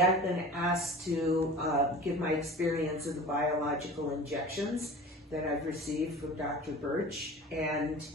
I've been asked to give my experience of the biological injections that I've received from Dr. Birch, and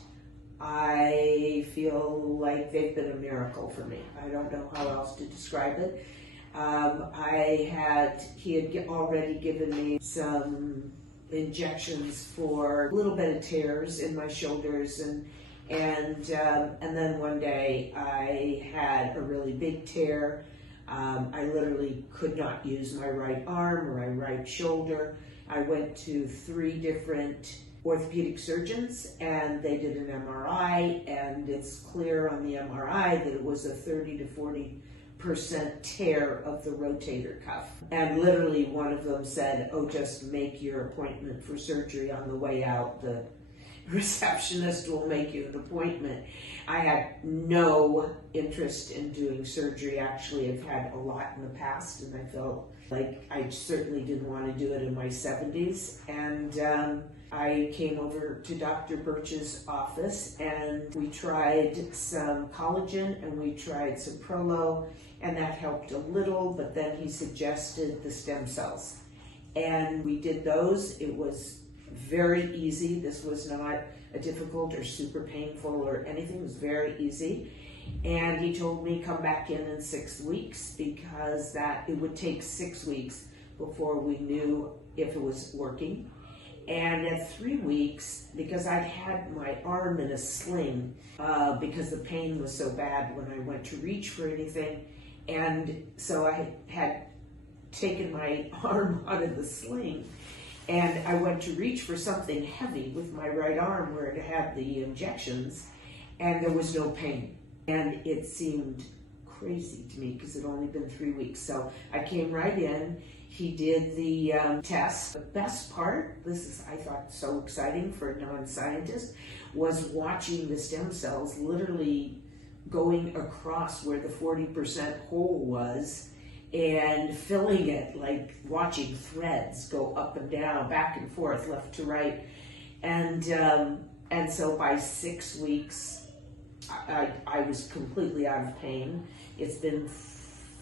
I feel like they've been a miracle for me. I don't know how else to describe it. He had already given me some injections for a little bit of tears in my shoulders, and then one day I had a really big tear. I literally could not use my right arm or my right shoulder. I went to 3 different orthopedic surgeons, and they did an MRI, and it's clear on the MRI that it was a 30 to 40% tear of the rotator cuff. And literally one of them said, "Oh, just make your appointment for surgery on the way out. The receptionist will make you an appointment." I had no interest in doing surgery. Actually, I've had a lot in the past, and I felt like I certainly didn't want to do it in my 70s. And I came over to Dr. Birch's office, and we tried some collagen and we tried some Prolo, and that helped a little, but then he suggested the stem cells. And we did those. It was very easy. This was not a difficult or super painful or anything. It was very easy. And he told me come back in 6 weeks, because it would take 6 weeks before we knew if it was working. And at 3 weeks, because I'd had my arm in a sling, because the pain was so bad when I went to reach for anything, and so I had taken my arm out of the sling, and I went to reach for something heavy with my right arm where it had the injections, and there was no pain. And it seemed crazy to me because it had only been 3 weeks. So I came right in. He did the test. The best part, I thought so exciting for a non-scientist, was watching the stem cells literally going across where the 40% hole was and filling it, like watching threads go up and down, back and forth, left to right. And so by 6 weeks, I was completely out of pain. It's been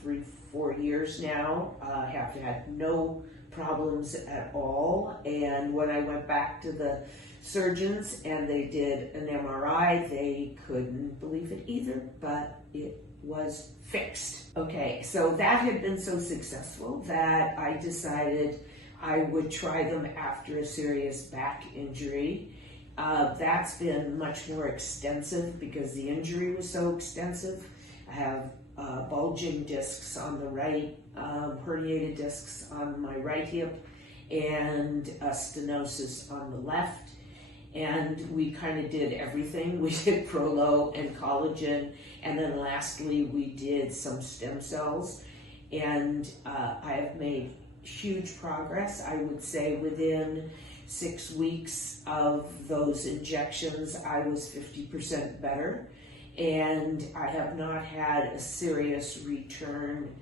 3-4 years now. I have had no problems at all. And when I went back to the surgeons and they did an MRI, they couldn't believe it either, but it was fixed. Okay, so that had been so successful that I decided I would try them after a serious back injury. That's been much more extensive because the injury was so extensive. I have bulging discs on the right, herniated discs on my right hip, and stenosis on the left. And we kind of did everything. We did Prolo and collagen, and then lastly we did some stem cells. And I have made huge progress. I would say within 6 weeks of those injections, I was 50% better. And I have not had a serious return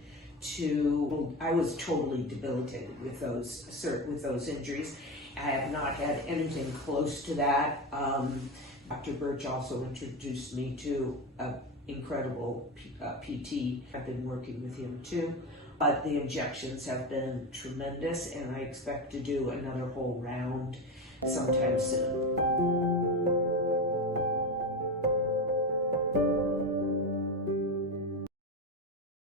to, I was totally debilitated with those injuries. I have not had anything close to that. Dr. Birch also introduced me to an incredible PT. I've been working with him too. But the injections have been tremendous, and I expect to do another whole round sometime soon.